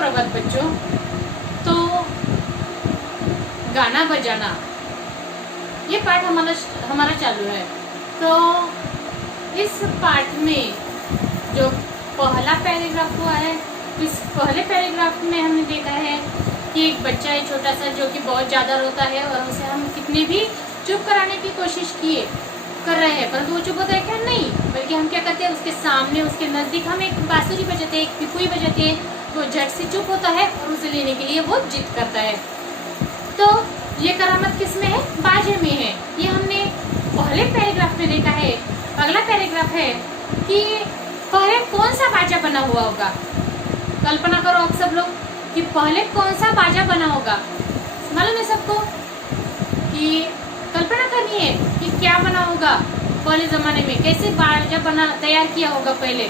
सुप्रभात बच्चों। तो गाना बजाना ये पाठ हमारा चालू है। तो इस पाठ में जो पहला पैराग्राफ हुआ है, इस पहले पैराग्राफ में हमने देखा है कि एक बच्चा है छोटा सा जो कि बहुत ज़्यादा रोता है और उसे हम कितने भी चुप कराने की कोशिश कर रहे हैं, परंतु वो चुप होता है क्या? नहीं, बल्कि हम क्या करते हैं, उसके सामने उसके नज़दीक हम एक बांसुरी बजाते हैं, एक पिपुई बजाते हैं, वो झट से चुप होता है और उसे लेने के लिए वो जिद करता है। तो ये करामत किस में है? बाजे में है। ये हमने पहले पैराग्राफ में देखा है। अगला पैराग्राफ है कि पहले कौन सा बाजा बना हुआ होगा। कल्पना करो आप सब लोग कि पहले कौन सा बाजा बना होगा। मालूम है सबको कि कल्पना करनी है कि क्या बना होगा पहले ज़माने में, कैसे बाजा बना तैयार किया होगा पहले।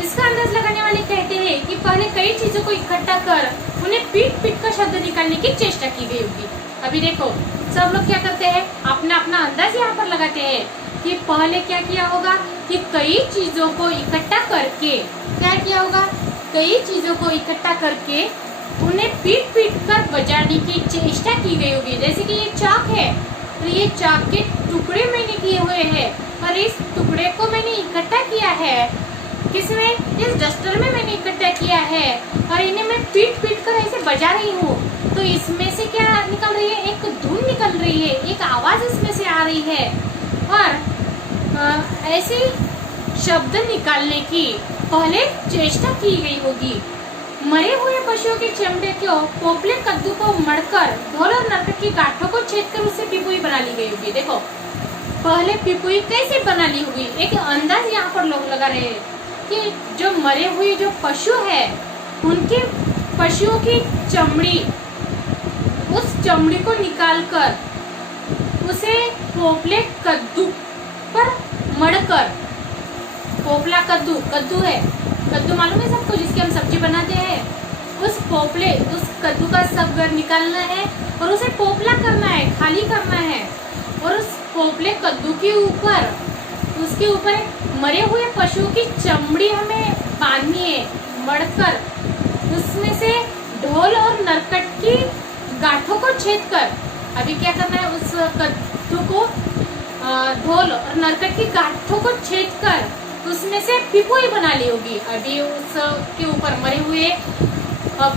इसका अंदाज लगाने वाले कहते हैं कि पहले कई चीज़ों को इकट्ठा कर उन्हें पीट पीट कर शब्द निकालने की चेष्टा की गई होगी। अभी देखो सब लोग क्या करते हैं, अपना अपना अंदाज यहाँ पर लगाते हैं कि पहले क्या किया होगा कि कई चीज़ों को इकट्ठा करके क्या किया होगा, कई चीज़ों को इकट्ठा करके उन्हें पीट पीट कर बजाने की चेष्टा की गई होगी। जैसे कि ये चाक है, तो ये चाक के टुकड़े मैंने किए हुए हैं और इस टुकड़े को मैंने इकट्ठा किया है किसमें, इस डस्टर में मैंने इकट्ठा किया है और इन्हें मैं पीट पीट कर ऐसे बजा रही हूँ। तो इसमें से क्या निकल रही है, एक धुन निकल रही है, एक आवाज़ इसमें से आ रही है और ऐसे शब्द निकालने की पहले चेष्टा की गई होगी। मरे हुए पशुओं के चमड़े को पोपले कद्दू को मड़कर ढोल और नरकट की गांठों को छेदकर उससे पिपुई बना ली गई होगी। देखो पहले पिपुई कैसे बना ली होगी, एक अंदाज यहाँ पर लोग लगा रहे हैं कि जो मरे हुए जो पशु है उनके पशुओं की चमड़ी, उस चमड़ी को निकालकर उसे पोपले कद्दू पर मड़कर, पोपला कद्दू है, कद्दू मालूम है सबको जिसकी हम सब्जी बनाते हैं, उस पोपले उस कद्दू का सब घर निकालना है और उसे पोपला करना है, खाली करना है और उस पोपले कद्दू के ऊपर उसके ऊपर मरे हुए पशुओं की चमड़ी हमें बांधनी है मड़कर, उसमें से ढोल और नरकट की गांठों को छेदकर, अभी क्या करना है, उस कद्दू को ढोल और नरकट की गांठों को छेदकर उसमें से पिपुई बना ली होगी। अभी उसके ऊपर मरे हुए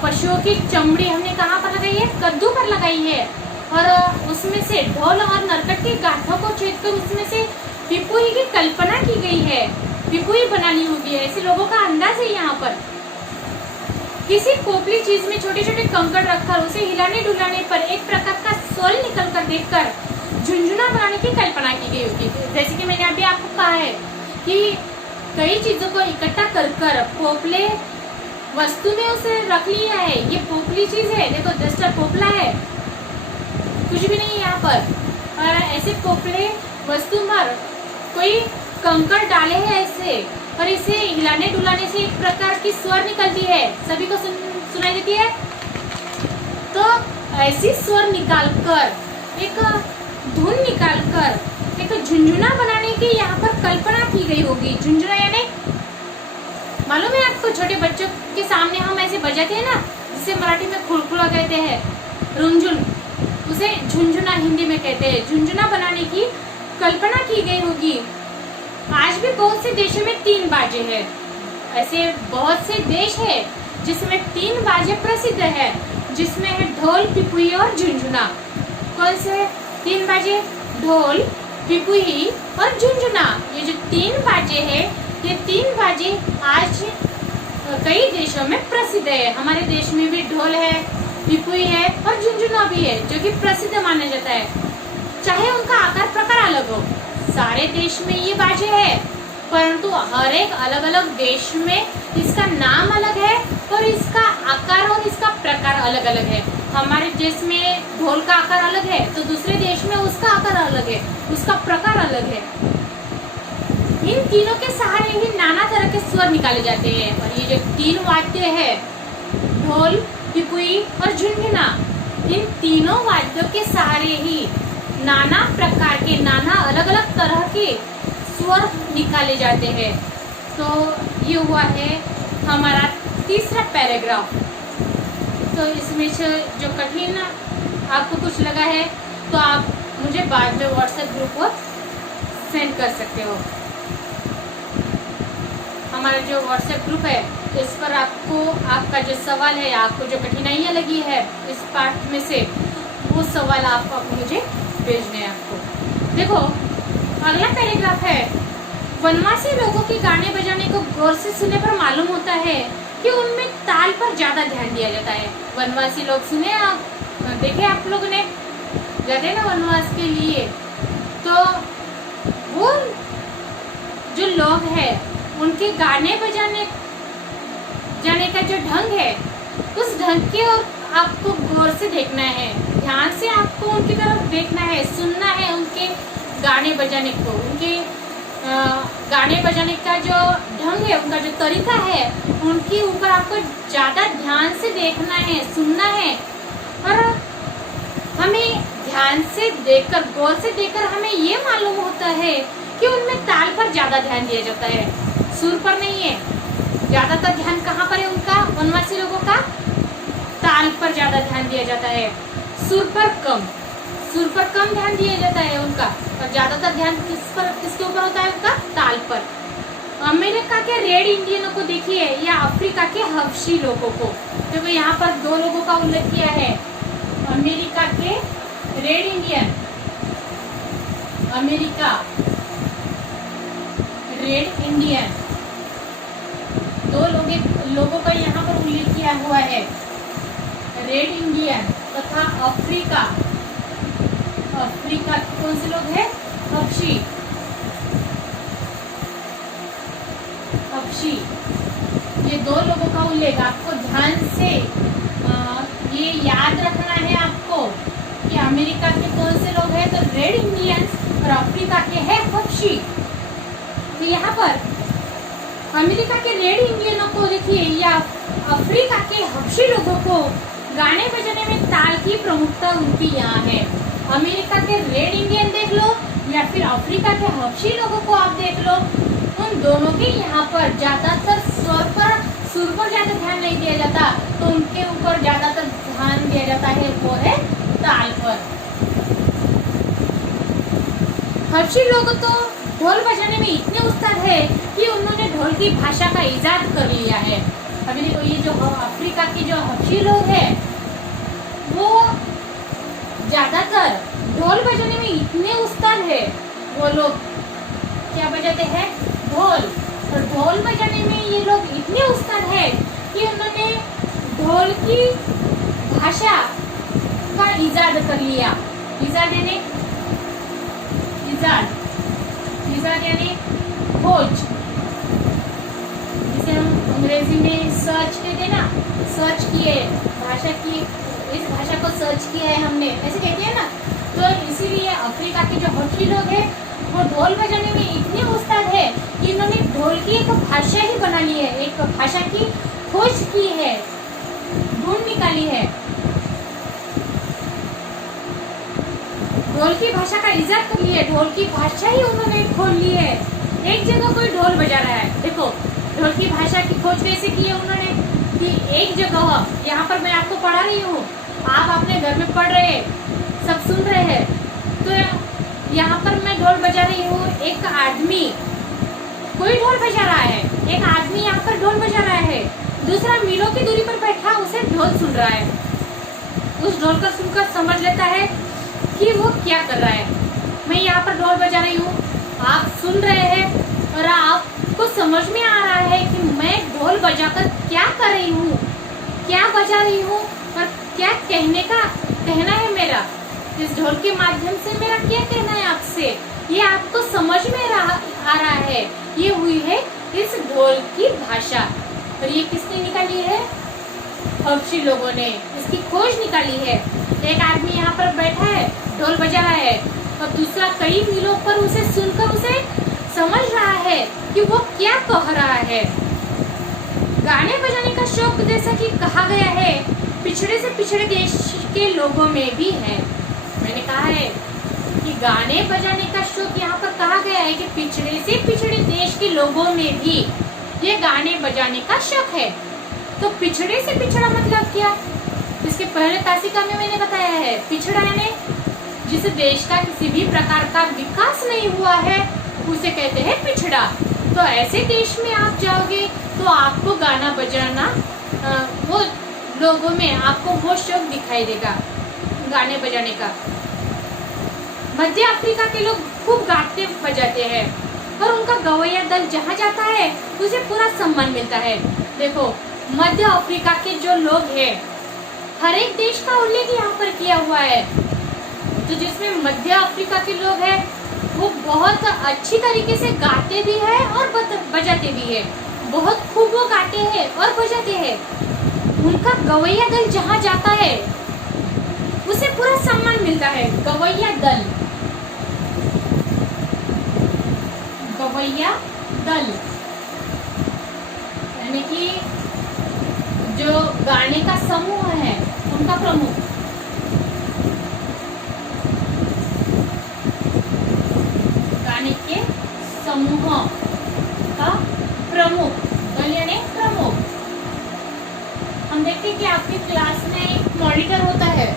पशुओं की चमड़ी हमने कहाँ पर लगाई है, कद्दू पर लगाई है और उसमें से ढोल और नरकट की गांठों को छेदकर उसमें से पिपुई की कल्पना की गई है, पिपुई बना ली होगी। ऐसे लोगों का अंदाज है यहाँ पर। किसी पोपली चीज में छोटे छोटे कंकड़ रखकर उसे हिलाने डुलाने पर एक प्रकार का सोल निकल कर देखकर झुंझुना बनाने की कल्पना की गई होगी। जैसे कि मैंने अभी आपको कहा है कि कई चीजों को इकट्ठा कर पोपले वस्तु में उसे रख लिया है। ये पोपली चीज है, देखो डस्टर पोपला है, कुछ भी नहीं है यहाँ पर। और ऐसे पोपले वस्तु पर कोई कंकड़ डाले हैं ऐसे और इसे हिलाने डुलाने से एक प्रकार की स्वर निकलती है, सभी को सुनाई देती है। तो ऐसी स्वर निकालकर एक धुन निकालकर एक झुंझुना बनाने की यहाँ पर कल्पना की गई होगी। झुंझुना यानी मालूम है आपको, छोटे बच्चों के सामने हम ऐसे बजाते हैं ना, जिसे मराठी में खुलखुला कहते हैं, रुंझुन, उसे झुंझुना हिंदी में कहते हैं। झुंझुना बनाने की कल्पना की गई होगी। आज भी बहुत से देशों में 3 बाजे हैं। ऐसे बहुत से देश है जिसमें 3 बाजे प्रसिद्ध है, जिसमें है ढोल, पिपुई और झुंझुना। कौन से 3 बाजे? ढोल, पिपुई और झुंझुना। ये जो 3 बाजे हैं, ये 3 बाजे आज कई देशों में प्रसिद्ध है। हमारे देश में भी ढोल है, पिपुई है और झुंझुना भी है, जो कि प्रसिद्ध माना जाता है। चाहे उनका आकार प्रकार अलग हो, सारे देश में ये बाजे है, परंतु हर एक अलग अलग देश में इसका नाम अलग है और इसका आकार और इसका प्रकार अलग अलग है। हमारे देश में ढोल का आकार अलग है तो दूसरे देश में उसका आकार अलग है, उसका प्रकार अलग है। इन तीनों के सहारे ही नाना तरह के स्वर निकाले जाते हैं। और ये जो 3 वाद्य है, ढोल, पिपुई और झुंझुना, इन तीनों वाद्यों के सहारे ही नाना प्रकार के, नाना अलग अलग तरह के स्वर निकाले जाते हैं। तो ये हुआ है हमारा तीसरा पैराग्राफ। तो इसमें से जो कठिन आपको कुछ लगा है तो आप मुझे बाद में व्हाट्सएप ग्रुप पर सेंड कर सकते हो। हमारा जो व्हाट्सएप ग्रुप है इस पर आपको आपका जो सवाल है, आपको जो कठिनाइयाँ लगी है इस पाठ में से, वो सवाल आप मुझे भेजने हैं आपको। देखो अगला पैराग्राफ है, वनवासी लोगों के गाने बजाने को गौर से सुनने पर मालूम होता है कि उनमें ताल पर ज्यादा ध्यान दिया जाता है। वनवासी लोग सुने आप, देखे आप लोगों ने, जाते ना वनवास के लिए, तो वो जो लोग हैं उनके गाने बजाने जाने का जो ढंग है, उस ढंग के और आपको गौर से देखना है, ध्यान से आपको उनकी तरफ देखना है, सुनना है उनके गाने बजाने को। उनके गाने बजाने का जो ढंग है, उनका जो तरीका है, उनके ऊपर आपको ज़्यादा ध्यान से देखना है, सुनना है। और हमें ध्यान से देखकर, गौर से देखकर हमें ये मालूम होता है कि उनमें ताल पर ज़्यादा ध्यान दिया जाता है, सुर पर नहीं है। ज़्यादातर ध्यान कहाँ पर है उनका, वनवासी लोगों का? ताल पर ज़्यादा ध्यान दिया जाता है, सुर पर कम ध्यान दिया जाता है उनका। और ज़्यादातर ध्यान किसके ऊपर होता है उनका? ताल पर। अमेरिका के रेड इंडियनों को देखिए या अफ्रीका के हबशी लोगों को, देखो यहाँ पर दो लोगों का उल्लेख किया है, अमेरिका के red Indian, America red Indian, दो लोगों का यहाँ पर उल्लेख किया हुआ है, रेड इंडियन तथा अफ्रीका कौन से लोग हैं? हबशी। ये दो लोगों का उल्लेख आपको ध्यान से ये याद रखना है आपको कि अमेरिका के कौन से लोग हैं, तो रेड इंडियंस, और अफ्रीका के हैं हबशी। तो यहाँ पर अमेरिका के रेड इंडियनों को देखिए या अफ्रीका के हबशी लोगों को गाने बजाने में ताल की प्रमुखता उनकी यहाँ है। अमेरिका के रेड इंडियन देख लो या फिर अफ्रीका के हबशी लोगों को आप देख लो, उन दोनों के यहाँ पर ज्यादातर सुर पर ज्यादा ध्यान नहीं दिया जाता, तो उनके ऊपर ज्यादातर ध्यान दिया जाता है, वो है ताल पर। हबशी लोग तो ढोल बजाने में इतने उस्ताद है कि उन्होंने ढोल की भाषा का इजाद कर लिया है। अभी देखो ये जो अफ्रीका के जो हबशी लोग हैं वो ज्यादातर ढोल बजाने में इतने उस्ताद है, वो लोग क्या बजाते हैं? ढोल। और ढोल बजाने में ये लोग इतने उस्ताद है कि उन्होंने ढोल की भाषा का इजाद कर लिया। इजाद यानी खोज, जिसे हम अंग्रेजी में सर्च कहते हैं ना, सर्च किए भाषा की, इस भाषा को सर्च किया है हमने, ऐसे कहते हैं ना। तो इसीलिए अफ्रीका के जो हबशी लोग हैं वो ढोल बजाने में इतने उस्ताद है कि इन्होंने ढोल की एक भाषा ही बना ली है, एक भाषा की खोज की है, ढूंढ निकाली है, ढोल की भाषा का इजाद कर लिया, ढोल की भाषा ही उन्होंने खोल ली है। एक जगह कोई ढोल बजा रहा है, देखो ढोल की भाषा की खोज कैसे की है उन्होंने, कि एक जगह, यहाँ पर मैं आपको पढ़ा रही हूँ, आप अपने घर में पढ़ रहे, सब सुन रहे हैं, तो यहाँ पर मैं ढोल बजा रही हूँ, एक आदमी कोई ढोल बजा रहा है, एक आदमी यहाँ पर ढोल बजा रहा है, दूसरा मीलों की दूरी पर बैठा उसे ढोल सुन रहा है, उस ढोल को सुनकर समझ लेता है कि वो क्या कर रहा है। मैं यहाँ पर ढोल बजा रही हूँ, आप सुन रहे हैं और आपको समझ में आ रहा है कि मैं ढोल बजाकर क्या कर रही हूँ, क्या बजा रही हूँ और क्या कहना है मेरा, इस ढोल के माध्यम से मेरा क्या कहना है आपसे, ये आपको समझ में आ रहा है। ये हुई है इस ढोल की भाषा, और ये किसने निकाली है? हबशी लोगों ने इसकी खोज निकाली है। एक आदमी यहाँ पर बैठा है, ढोल बजा रहा है, और दूसरा कई मीलों पर उसे सुनकर उसे समझ रहा है कि वो क्या कह रहा है। गाने बजाने का शौक, जैसा कि कहा गया है, पिछड़े से पिछड़े देश के लोगों में भी है। मैंने कहा है कि गाने बजाने का शौक यहाँ पर कहा गया है कि पिछड़े से पिछड़े देश के लोगों में भी ये गाने बजाने का शौक है। तो पिछड़े से पिछड़ा मतलब क्या? इसके पहले तासिका में मैंने बताया है, पिछड़ा यानी जिस देश का किसी भी प्रकार का विकास नहीं हुआ है उसे कहते हैं पिछड़ा। तो ऐसे देश में आप जाओगे तो आपको गाना बजाना वो लोगों में आपको वो शौक दिखाई देगा गाने बजाने का। मध्य अफ्रीका के लोग खूब गाते बजाते हैं और उनका गवैया दल जहाँ जाता है उसे पूरा सम्मान मिलता है। देखो मध्य अफ्रीका के जो लोग हैं, हर एक देश का उल्लेख यहाँ पर किया हुआ है। तो जिसमें मध्य अफ्रीका के लोग हैं वो बहुत अच्छी तरीके से गाते भी है और बजाते भी है, बहुत खूब वो गाते हैं और बजाते हैं। उनका गवैया दल जहाँ जाता है उसे पूरा सम्मान मिलता है। गवैया दल, गवैया दल यानी कि जो गाने का समूह है उनका प्रमुख, गाने के समूह का प्रमुख, दल यानी प्रमुख। हम देखते हैं कि आपकी क्लास में एक मॉनिटर होता है,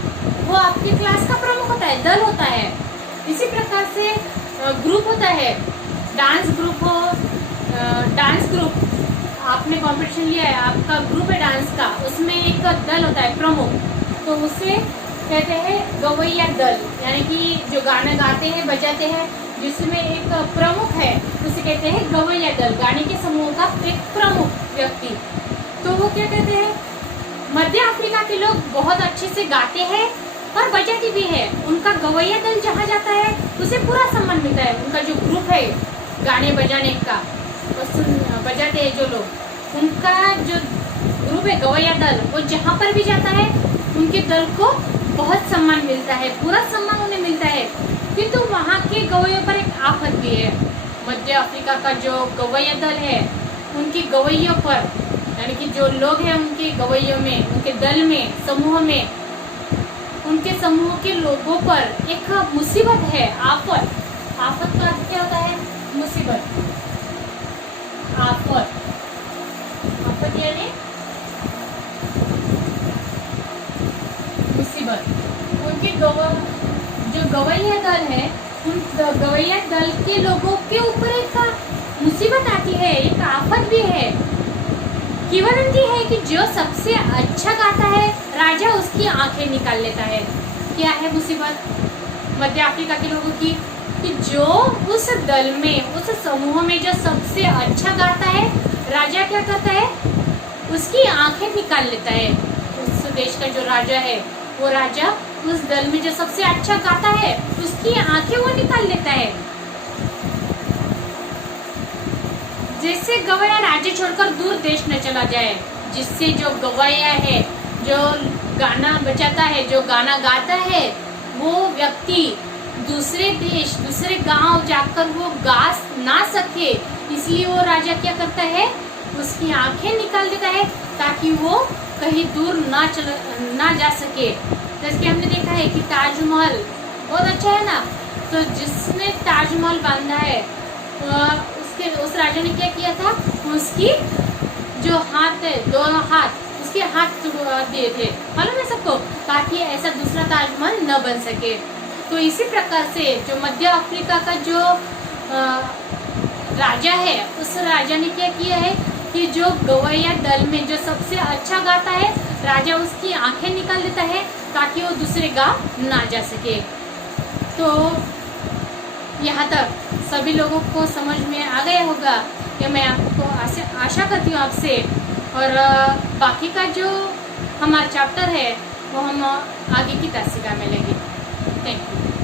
वो आपकी क्लास का प्रमुख होता है, दल होता है। इसी प्रकार से ग्रुप होता है, डांस ग्रुप हो, डांस ग्रुप आपने कंपटीशन लिया है, आपका ग्रुप है डांस का, उसमें एक दल होता है प्रमुख, तो उसे कहते हैं गवैया दल। यानी कि जो गाना गाते हैं बजाते हैं जिसमें एक प्रमुख है उसे कहते हैं गवैया दल, गाने के समूह का एक प्रमुख व्यक्ति। तो वो क्या कहते हैं, मध्य अफ्रीका के लोग बहुत अच्छे से गाते हैं और बजाते भी है। उनका गवैया दल जहाँ जाता है उसे पूरा सम्मान मिलता है। उनका जो ग्रुप है गाने बजाने का बजाते हैं जो लोग, उनका जो ग्रुप है गवैया दल, वो जहाँ पर भी जाता है उनके दल को बहुत सम्मान मिलता है, पूरा सम्मान उन्हें मिलता है। किंतु वहाँ के गवैयों पर एक आफत भी है। मध्य अफ्रीका का जो गवैया दल है उनकी गवैयों पर, यानी कि जो लोग हैं उनके गवैयों में, उनके दल में, समूह में, उनके समूह के लोगों पर एक मुसीबत है, आफत। आफत का अर्थ क्या होता है, मुसीबत, आफत, आफत यानी मुसीबत। उनके जो गवैया दल है उन गवैया दल के लोगों के ऊपर एक मुसीबत आती है, एक आफत भी है। किंवदंती है कि जो सबसे अच्छा गाता है राजा उसकी आंखें निकाल लेता है। क्या है मुसीबत मध्य अफ्रीका के लोगों की, कि जो उस दल में, उस समूह में जो सबसे अच्छा गाता है राजा क्या करता है, उसकी आंखें निकाल लेता है। उस देश का जो राजा है वो राजा उस दल में जो सबसे अच्छा गाता है उसकी आंखें वो निकाल लेता है। जिससे गवैया राज्य छोड़कर दूर देश न चला जाए, जिससे जो गवैया है, जो गाना बजाता है, जो गाना गाता है, वो व्यक्ति दूसरे देश, दूसरे गांव जाकर वो गा ना सके, इसलिए वो राजा क्या करता है, उसकी आंखें निकाल देता है ताकि वो कहीं दूर ना जा सके। जैसे कि हमने देखा है कि ताजमहल बहुत अच्छा है ना, तो जिसने ताजमहल बांधा है उस राजा ने क्या किया था, उसकी जो हाथ है, दोनों हाथ, उसके हाथ तोड़ दिए थे, मालूम है सबको, ताकि ऐसा दूसरा ताजमहल न बन सके। तो इसी प्रकार से जो मध्य अफ्रीका का जो राजा है, उस राजा ने क्या किया है कि जो गवैया दल में जो सबसे अच्छा गाता है राजा उसकी आंखें निकाल देता है ताकि वो दूसरे गांव ना जा सके। तो यहाँ तक सभी लोगों को समझ में आ गया होगा कि मैं आपको आशा करती हूँ आपसे, और बाकी का जो हमारा चैप्टर है वो हम आगे की तासिका में लेंगे। Thank you.